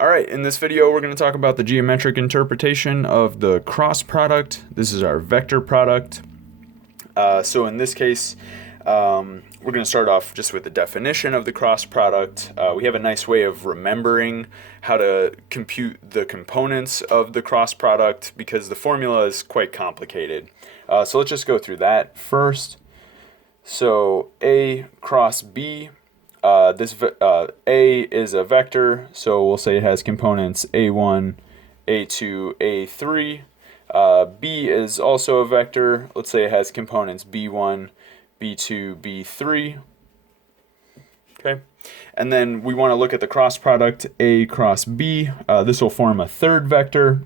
Alright, in this video we're going to talk about the geometric interpretation of the cross product. This is our vector product. So in this case, we're going to start off just with the definition of the cross product. We have a nice way of remembering how to compute the components of the cross product because the formula is quite complicated. So let's just go through that first. So A cross B. A is a vector, so we'll say it has components A1, A2, A3. B is also a vector. Let's say it has components B1, B2, B3. Okay, and then we want to look at the cross product A cross B. This will form a third vector,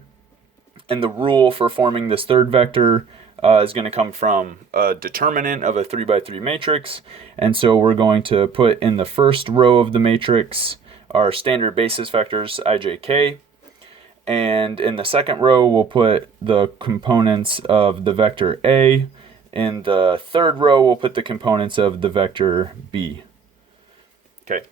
and the rule for forming this third vector is going to come from a determinant of a 3x3 matrix. And so we're going to put in the first row of the matrix our standard basis vectors ijk, and in the second row we'll put the components of the vector A. In the third row we'll put the components of the vector B. Okay,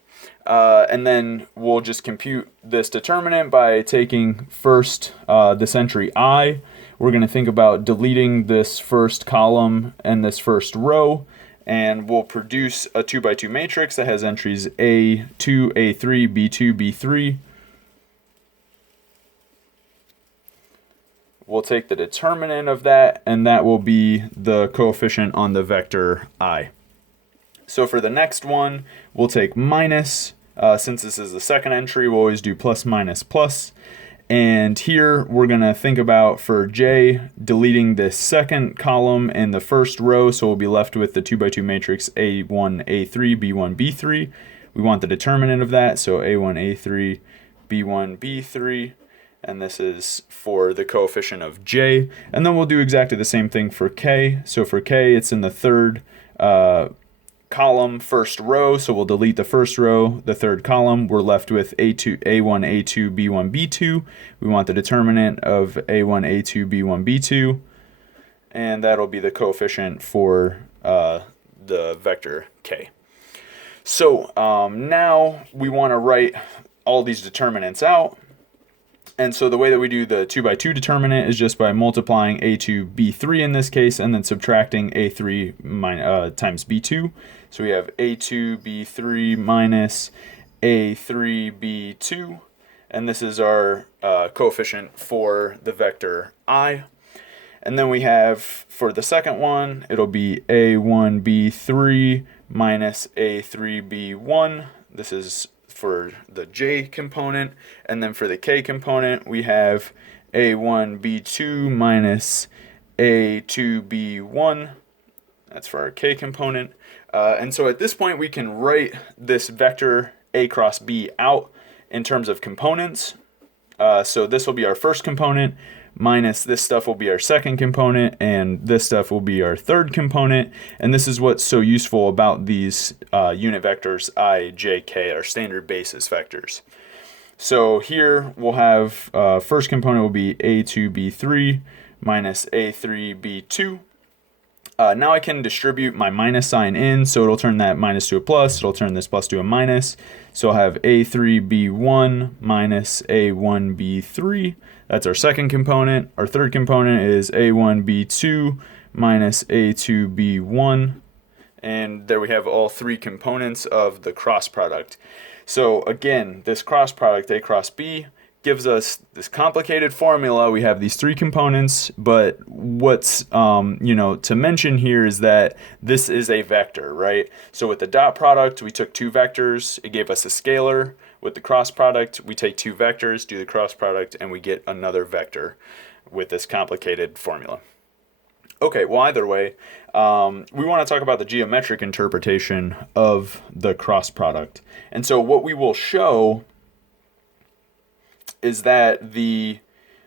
and then we'll just compute this determinant by taking first this entry I. We're going to think about deleting this first column and this first row, and we'll produce a 2x2 matrix that has entries A2, A3, B2, B3. We'll take the determinant of that, and that will be the coefficient on the vector I. So for the next one, we'll take minus. Since this is the second entry, we'll always do plus, minus, plus. And here we're going to think about, for J, deleting this second column in the first row, so we'll be left with the 2x2 matrix A1, A3, B1, B3. We want the determinant of that, so A1, A3, B1, B3, and this is for the coefficient of J. And then we'll do exactly the same thing for K. So for K, it's in the third column, first row, so we'll delete the first row, the third column. We're left with A1, A2, B1, B2. We want the determinant of A1, A2, B1, B2, and that'll be the coefficient for the vector K. So now we want to write all these determinants out. And so the way that we do the 2x2 determinant is just by multiplying A2, B3 in this case, and then subtracting A3 times B2. So we have A2, B3 minus A3, B2. And this is our coefficient for the vector I. And then we have, for the second one, it'll be A1, B3 minus A3, B1. This is for the J component, and then for the K component we have A1 B2 minus A2 B1. That's for our K component. And so at this point we can write this vector A cross B out in terms of components. So this will be our first component, minus this stuff will be our second component, and this stuff will be our third component. And this is what's so useful about these unit vectors I, J, K, our standard basis vectors. So here we'll have first component will be A2, B3 minus A3, B2. Now I can distribute my minus sign in, so it'll turn that minus to a plus, it'll turn this plus to a minus. So I'll have A3, B1 minus A1, B3. That's our second component. Our third component is A1, B2 minus A2, B1. And there we have all three components of the cross product. So again, this cross product, A cross B, gives us this complicated formula. We have these three components, but what's to mention here is that this is a vector, right? So with the dot product, we took two vectors, it gave us a scalar. With the cross product, we take two vectors, do the cross product, and we get another vector with this complicated formula. Okay, well, either way, we want to talk about the geometric interpretation of the cross product. And so what we will show is that the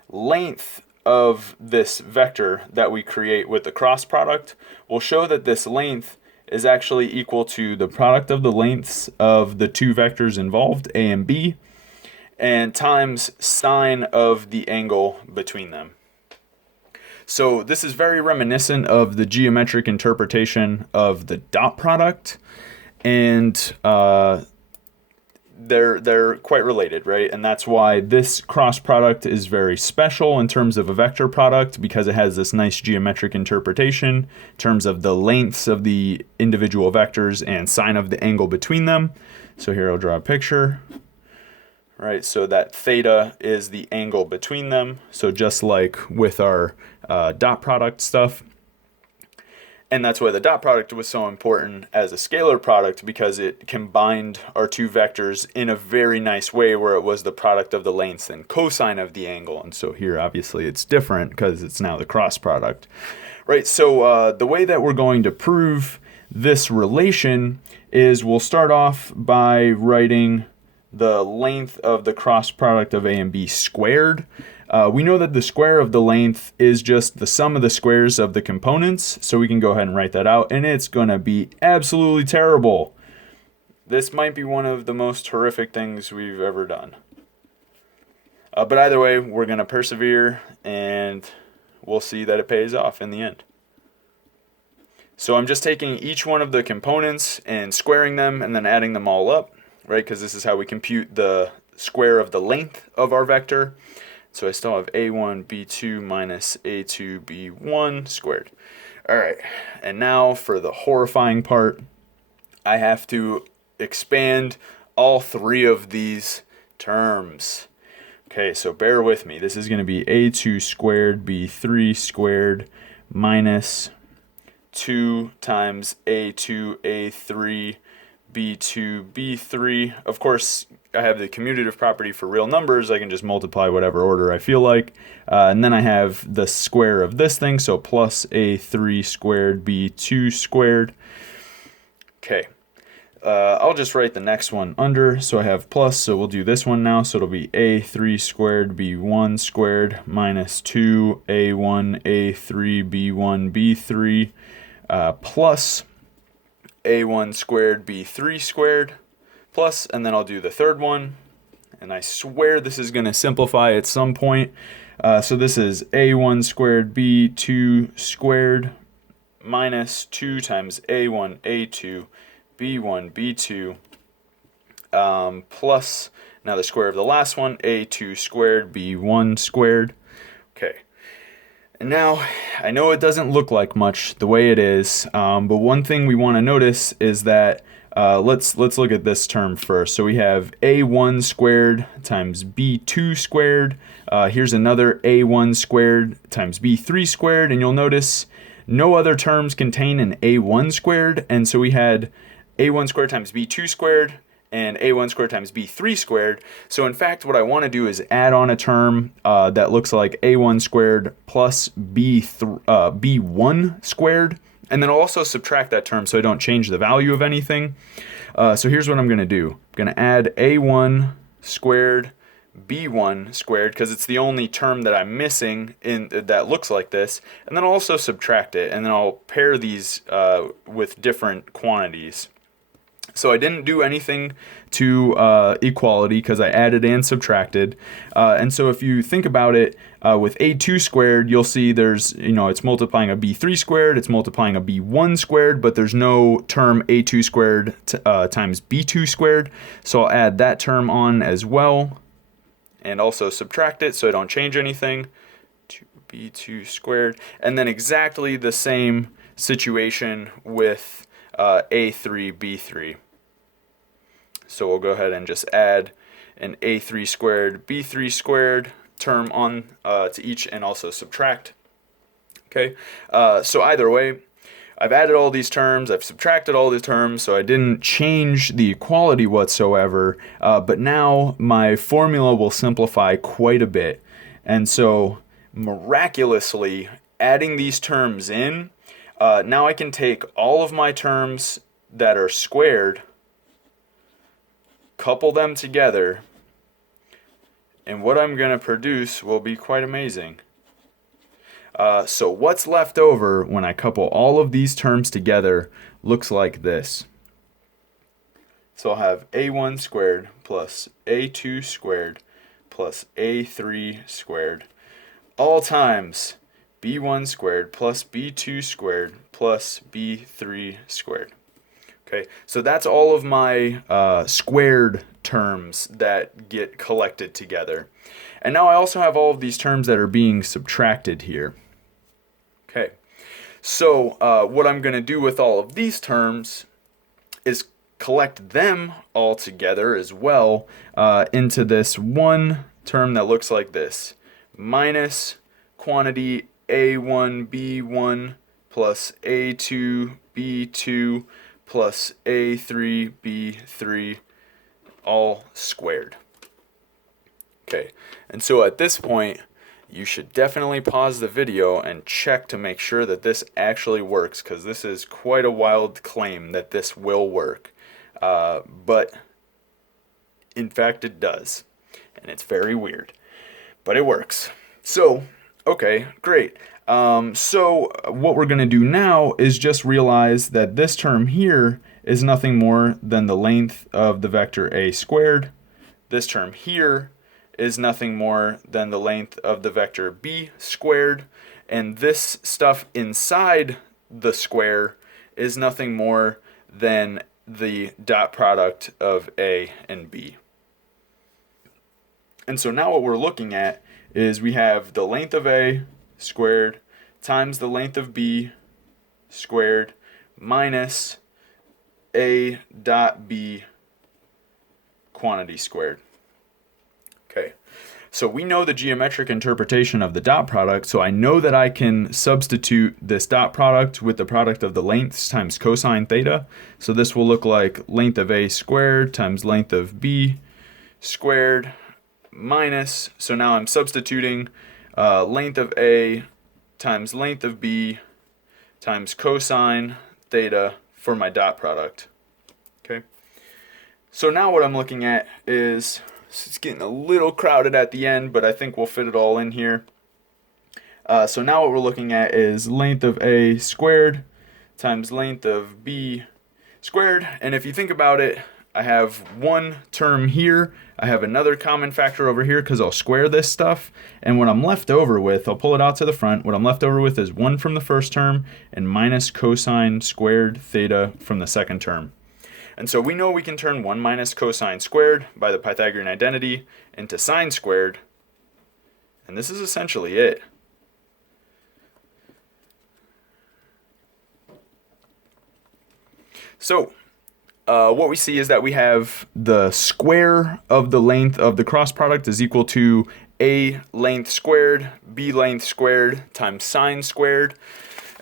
length of this vector that we create with the cross product will show that this length is actually equal to the product of the lengths of the two vectors involved, A and B, and times sine of the angle between them. So this is very reminiscent of the geometric interpretation of the dot product, and they're quite related, right? And that's why this cross product is very special in terms of a vector product, because it has this nice geometric interpretation in terms of the lengths of the individual vectors and sine of the angle between them. So here I'll draw a picture, right? So that theta is the angle between them. So just like with our dot product stuff. And that's why the dot product was so important as a scalar product, because it combined our two vectors in a very nice way where it was the product of the lengths and cosine of the angle. And so here, obviously, it's different because it's now the cross product, right? So the way that we're going to prove this relation is we'll start off by writing the length of the cross product of A and B squared. We know that the square of the length is just the sum of the squares of the components, so we can go ahead and write that out, and it's going to be absolutely terrible. This might be one of the most horrific things we've ever done. But either way, we're going to persevere, and we'll see that it pays off in the end. So I'm just taking each one of the components and squaring them and then adding them all up, right? Because this is how we compute the square of the length of our vector. So I still have a1 b2 minus a2 b1 squared. All right, and now for the horrifying part, I have to expand all three of these terms. Okay, so bear with me. This is going to be a2 squared b3 squared minus 2 times a2 a3 b2 b3. Of course, I have the commutative property for real numbers. I can just multiply whatever order I feel like. And then I have the square of this thing, so plus a3 squared b2 squared. Okay, I'll just write the next one under. So I have plus, so we'll do this one now. So it'll be a3 squared b1 squared minus 2a1 a3 b1 b3 plus a1 squared b3 squared plus, and then I'll do the third one, and I swear this is going to simplify at some point. So this is a1 squared b2 squared minus 2 times a1 a2 b1 b2 plus, now the square of the last one, a2 squared b1 squared. Okay. And now, I know it doesn't look like much the way it is, but one thing we want to notice is that, let's look at this term first. So we have a1 squared times b2 squared. Here's another a1 squared times b3 squared, and you'll notice no other terms contain an a1 squared, and so we had a1 squared times b2 squared, and a1 squared times b3 squared. So in fact, what I want to do is add on a term that looks like a1 squared plus b1 squared, and then I'll also subtract that term so I don't change the value of anything. So here's what I'm going to do. I'm going to add a1 squared b1 squared, because it's the only term that I'm missing in that looks like this, and then I'll also subtract it, and then I'll pair these with different quantities. So I didn't do anything to equality because I added and subtracted. And so if you think about it, with a2 squared, you'll see there's, it's multiplying a b3 squared, it's multiplying a b1 squared, but there's no term a2 squared times b2 squared. So I'll add that term on as well and also subtract it so I don't change anything. 2b2 squared. And then exactly the same situation with a3 b3. So we'll go ahead and just add an a3 squared b3 squared term on to each and also subtract. Okay, so either way, I've added all these terms, I've subtracted all these terms, so I didn't change the equality whatsoever, but now my formula will simplify quite a bit. And so miraculously, adding these terms in, now I can take all of my terms that are squared, couple them together, and what I'm going to produce will be quite amazing. So what's left over when I couple all of these terms together looks like this. So I'll have a1 squared plus a2 squared plus a3 squared all times b1 squared plus b2 squared plus b3 squared. Okay, so that's all of my squared terms that get collected together. And now I also have all of these terms that are being subtracted here. Okay, so what I'm going to do with all of these terms is collect them all together as well into this one term that looks like this: minus quantity A1B1 plus A2B2 plus A3B3 all squared. Okay, and so at this point, you should definitely pause the video and check to make sure that this actually works, because this is quite a wild claim that this will work. But in fact it does, and it's very weird, but it works. So, okay, great. So what we're going to do now is just realize that this term here is nothing more than the length of the vector a squared. This term here is nothing more than the length of the vector b squared, and this stuff inside the square is nothing more than the dot product of a and b. And so now what we're looking at is we have the length of a squared times the length of b squared minus a dot b quantity squared. Okay, so we know the geometric interpretation of the dot product, so I know that I can substitute this dot product with the product of the lengths times cosine theta. So this will look like length of a squared times length of b squared minus, so now I'm substituting length of a times length of b times cosine theta for my dot product. Okay, so now what I'm looking at is, it's getting a little crowded at the end, but I think we'll fit it all in here. So now what we're looking at is length of a squared times length of b squared. And if you think about it, I have one term here, I have another common factor over here because I'll square this stuff, and what I'm left over with, I'll pull it out to the front, what I'm left over with is 1 from the first term and minus cosine squared theta from the second term. And so we know we can turn 1 minus cosine squared by the Pythagorean identity into sine squared, and this is essentially it. So what we see is that we have the square of the length of the cross product is equal to a length squared, b length squared times sine squared.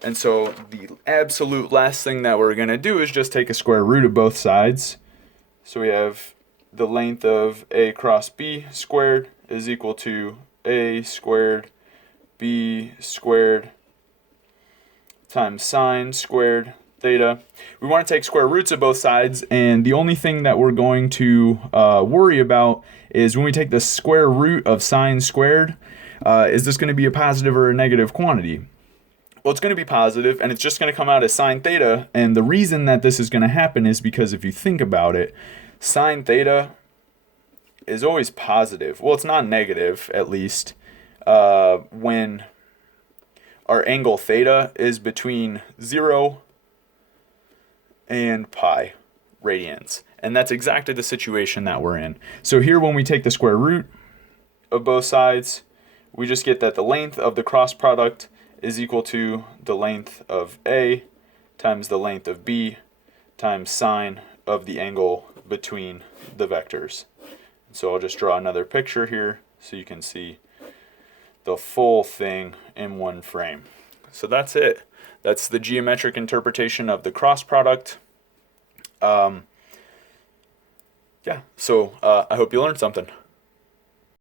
And so the absolute last thing that we're going to do is just take a square root of both sides. So we have the length of a cross b squared is equal to a squared b squared times sine squared theta. We want to take square roots of both sides, and the only thing that we're going to worry about is when we take the square root of sine squared, is this going to be a positive or a negative quantity? Well, it's going to be positive, and it's just going to come out as sine theta, and the reason that this is going to happen is because if you think about it, sine theta is always positive. Well, it's not negative, at least, when our angle theta is between 0 and pi radians. And that's exactly the situation that we're in. So here when we take the square root of both sides, we just get that the length of the cross product is equal to the length of A times the length of B times sine of the angle between the vectors. So I'll just draw another picture here so you can see the full thing in one frame. So that's it. That's the geometric interpretation of the cross product. Yeah, so I hope you learned something.